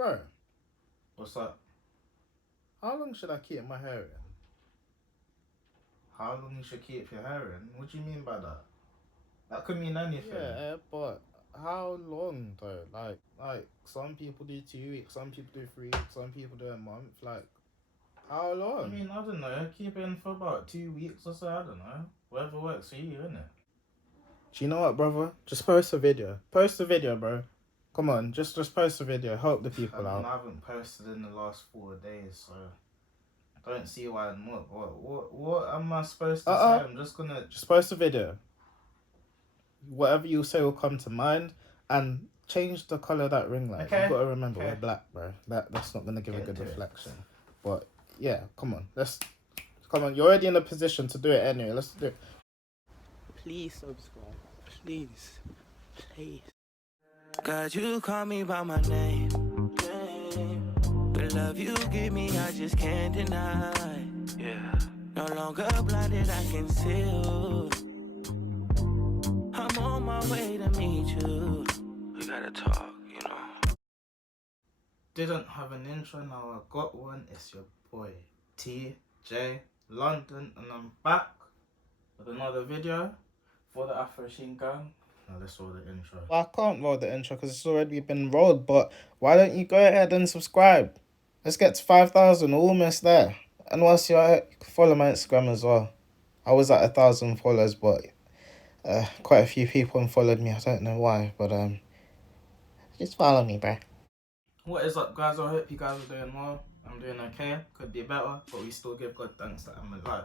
Bro, What's up? how long should I keep my hair in? How long you should keep your hair in? What do you mean by that? That could mean anything. Yeah, but how long though? Like some people do 2 weeks, some people do 3 weeks, some people do a month. Like, how long? I mean, I don't know. Keep it in for about 2 weeks or so. I don't know. Whatever works for you, innit? Do you know what, brother? Just post a video. Post a video, bro. Come on, just post a video. Help the people I mean, out. I haven't posted in the last 4 days, so I don't see why not. What am I supposed to say? I'm just gonna just post a video. Whatever you say will come to mind, and change the color of that ring light. Okay. You gotta remember Okay. we're black, bro. That's not gonna give a good Get to it. reflection. But yeah, come on. Come on. You're already in a position to do it anyway. Let's do it. Please subscribe. Please. Please. God, you call me by my name. The love you give me, I just can't deny. Yeah. No longer blinded, I can see you. I'm on my way to meet you. We gotta talk, you know. Didn't have an intro, now I got one. It's your boy TJ London, and I'm back with another video for the Afro Sheen Gang. Now let's roll the intro. Well, I can't roll the intro because it's already been rolled. But why don't you go ahead and subscribe? Let's get to 5,000. We're almost there. And whilst you're at it, follow my Instagram as well. I was at 1,000 followers, but quite a few people unfollowed me. I don't know why, but just follow me, bruh. What is up, guys? I hope you guys are doing well. I'm doing okay. Could be better, but we still give God thanks that I'm alive.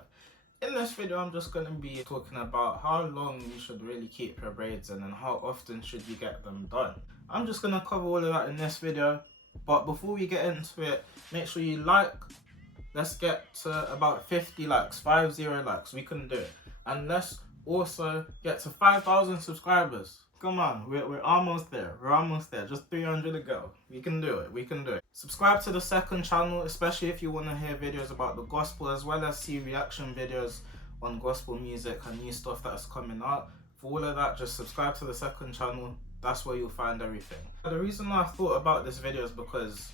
In this video, I'm just going to be talking about how long you should really keep your braids in and how often should you get them done. I'm just going to cover all of that in this video, but before we get into it, make sure you like. Let's get to about 50 likes, 50 likes. We can do it. And let's also get to 5,000 subscribers. Come on, we're almost there. We're almost there. Just 300 to go. We can do it. We can do it. Subscribe to the second channel, especially if you want to hear videos about the gospel, as well as see reaction videos on gospel music and new stuff that's coming out. For all of that, just subscribe to the second channel. That's where you'll find everything. The reason I thought about this video is because,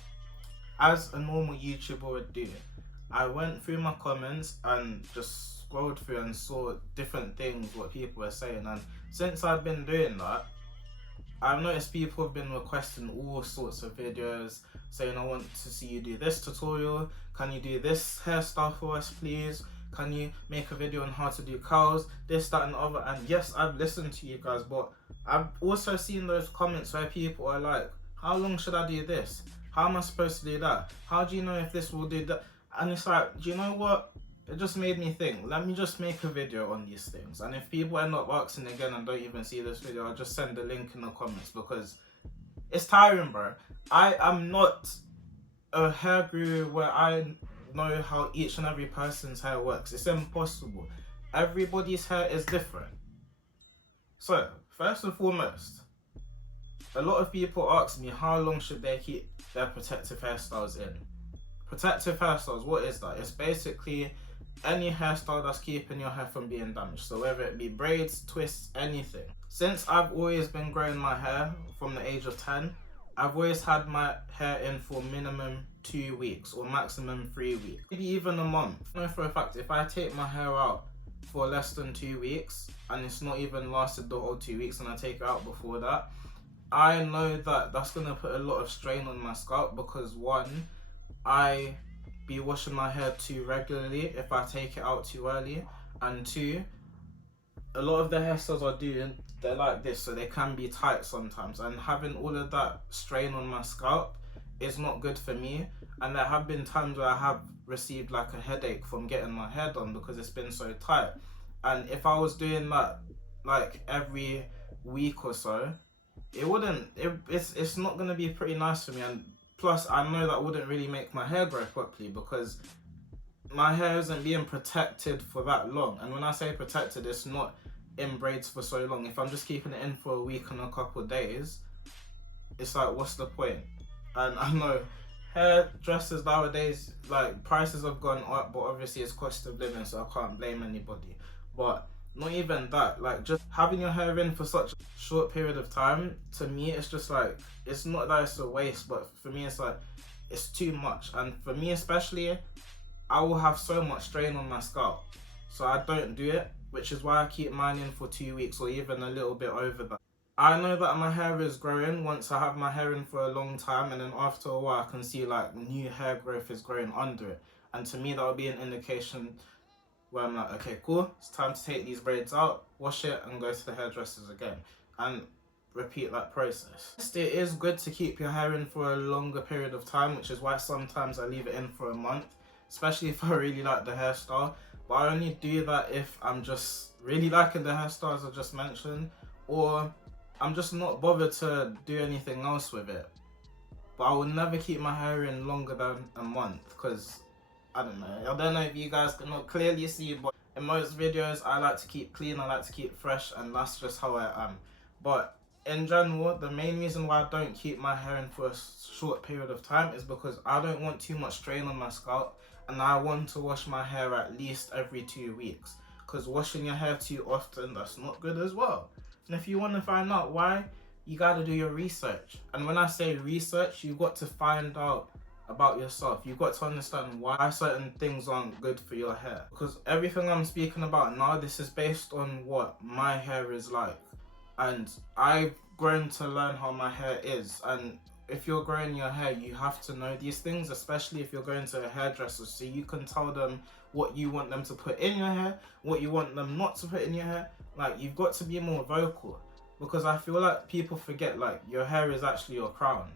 as a normal YouTuber would do, I went through my comments and just scrolled through and saw different things, what people were saying, and since I've been doing that, I've noticed people have been requesting all sorts of videos, saying I want to see you do this tutorial, can you do this hairstyle for us please, can you make a video on how to do curls, this, that and the other. And yes, I've listened to you guys, but I've also seen those comments where people are like, how long should I do this? How am I supposed to do that? How do you know if this will do that? And it's like, do you know what? It just made me think, let me just make a video on these things. And if people end up asking again and don't even see this video, I'll just send the link in the comments, because it's tiring, bro. I am not a hair guru where I know how each and every person's hair works. It's impossible. Everybody's hair is different. So, first and foremost, a lot of people ask me how long should they keep their protective hairstyles in. Protective hairstyles, what is that? It's basically any hairstyle that's keeping your hair from being damaged. So whether it be braids, twists, anything. Since I've always been growing my hair from the age of 10, I've always had my hair in for minimum 2 weeks or maximum 3 weeks. Maybe even a month. I know for a fact, if I take my hair out for less than 2 weeks and it's not even lasted the whole 2 weeks and I take it out before that, I know that that's going to put a lot of strain on my scalp, because one, I be washing my hair too regularly if I take it out too early, and two, a lot of the hairstyles I do, they're like this, so they can be tight sometimes, and having all of that strain on my scalp is not good for me. And there have been times where I have received like a headache from getting my hair done because it's been so tight. And if I was doing that like every week or so, it's not going to be pretty nice for me. And plus, I know that wouldn't really make my hair grow properly, because my hair isn't being protected for that long. And when I say protected, it's not in braids for so long. If I'm just keeping it in for a week and a couple of days, it's like, what's the point? And I know hairdressers nowadays, like, prices have gone up, but obviously it's cost of living, so I can't blame anybody. But Not even that, like just having your hair in for such a short period of time, to me it's just like, it's not that it's a waste, but for me it's like, it's too much. And for me especially, I will have so much strain on my scalp, so I don't do it, which is why I keep mine in for 2 weeks or even a little bit over that. I know that my hair is growing once I have my hair in for a long time, and then after a while I can see like new hair growth is growing under it, and to me that would be an indication where I'm like, okay, cool, it's time to take these braids out, wash it, and go to the hairdressers again, and repeat that process. It is good to keep your hair in for a longer period of time, which is why sometimes I leave it in for a month, especially if I really like the hairstyle. But I only do that if I'm just really liking the hairstyle, as I just mentioned, or I'm just not bothered to do anything else with it. But I will never keep my hair in longer than a month, because I don't know. I don't know if you guys can not clearly see, but in most videos I like to keep clean, I like to keep fresh, and that's just how I am. But in general, the main reason why I don't keep my hair in for a short period of time is because I don't want too much strain on my scalp, and I want to wash my hair at least every 2 weeks. Because washing your hair too often, that's not good as well. And if you want to find out why, you got to do your research. And when I say research, you've got to find out about yourself. You've got to understand why certain things aren't good for your hair. Because everything I'm speaking about now, this is based on what my hair is like. And I've grown to learn how my hair is. And if you're growing your hair, you have to know these things, especially if you're going to a hairdresser, so you can tell them what you want them to put in your hair, what you want them not to put in your hair. Like, you've got to be more vocal, because I feel like people forget, like, your hair is actually your crown.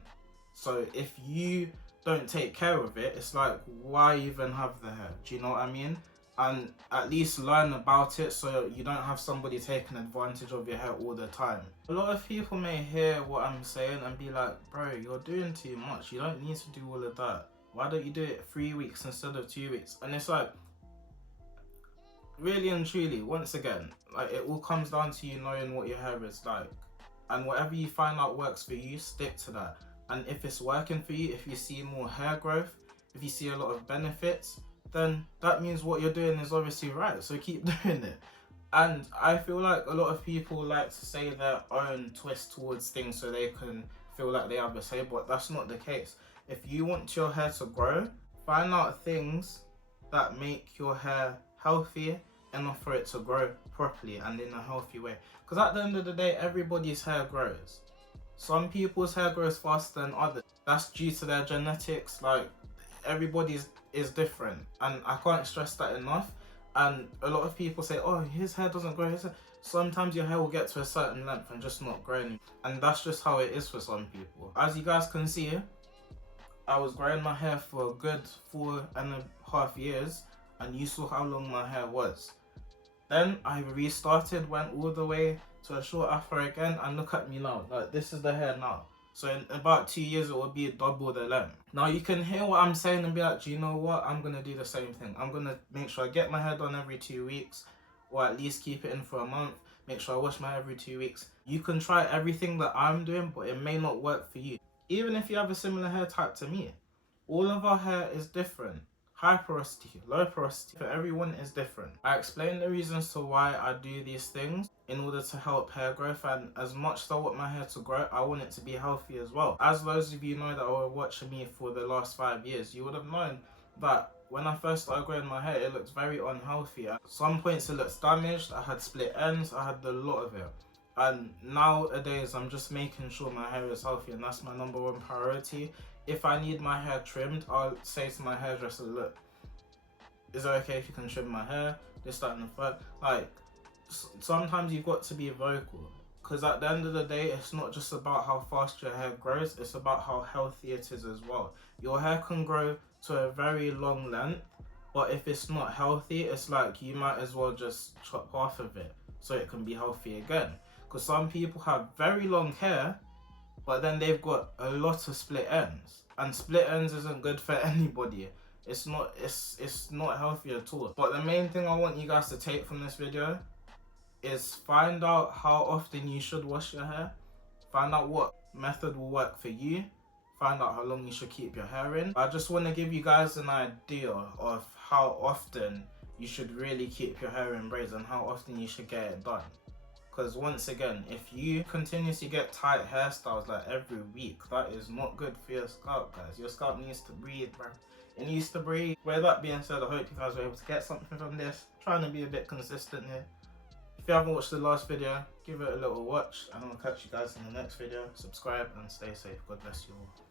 So if you don't take care of it, it's like, why even have the hair? Do you know what I mean? And at least learn about it, so you don't have somebody taking advantage of your hair all the time. A lot of people may hear what I'm saying and be like, bro, you're doing too much, you don't need to do all of that. Why don't you do it 3 weeks instead of 2 weeks? And it's like, really and truly, once again, like, it all comes down to you knowing what your hair is like, and whatever you find out works for you, stick to that. And if it's working for you, if you see more hair growth, if you see a lot of benefits, then that means what you're doing is obviously right, so keep doing it. And I feel like a lot of people like to say their own twist towards things so they can feel like they have a say, but that's not the case. If you want your hair to grow, find out things that make your hair healthy enough for it to grow properly and in a healthy way. Because at the end of the day, everybody's hair grows. Some people's hair grows faster than others. That's due to their genetics. Like, everybody's is different, and I can't stress that enough. And a lot of people say, oh, his hair doesn't grow. Sometimes your hair will get to a certain length and just not grow anymore. And that's just how it is for some people. As you guys can see, I was growing my hair for a good 4.5 years, and you saw how long my hair was. Then I restarted, went all the way to a short afro again, and look at me now. Like, this is the hair now. So in about 2 years, it will be double the length. Now you can hear what I'm saying and be like, do you know what? I'm going to do the same thing. I'm going to make sure I get my hair done every 2 weeks, or at least keep it in for a month. Make sure I wash my hair every 2 weeks. You can try everything that I'm doing, but it may not work for you. Even if you have a similar hair type to me, all of our hair is different. High porosity, low porosity, for everyone is different. I explain the reasons to why I do these things in order to help hair growth, and as much as I want my hair to grow, I want it to be healthy as well. As those of you know that were watching me for the last 5 years, you would have known that when I first started growing my hair, it looked very unhealthy. At some points it looks damaged, I had split ends, I had a lot of it. And nowadays I'm just making sure my hair is healthy, and that's my #1 priority. If I need my hair trimmed, I'll say to my hairdresser, look, is it okay if you can trim my hair? This, that, and the third. Like, sometimes you've got to be vocal, because at the end of the day, it's not just about how fast your hair grows, it's about how healthy it is as well. Your hair can grow to a very long length, but if it's not healthy, it's like you might as well just chop half of it so it can be healthy again. Because some people have very long hair, but then they've got a lot of split ends, and split ends isn't good for anybody. It's not healthy at all. But the main thing I want you guys to take from this video is find out how often you should wash your hair, find out what method will work for you, find out how long you should keep your hair in. I just want to give you guys an idea of how often you should really keep your hair in braids and how often you should get it done. Because once again, if you continuously get tight hairstyles like every week, that is not good for your scalp, guys. Your scalp needs to breathe, bro. It needs to breathe. With that being said, I hope you guys were able to get something from this. Trying to be a bit consistent here. If you haven't watched the last video, give it a little watch, and I'll catch you guys in the next video. Subscribe and stay safe. God bless you all.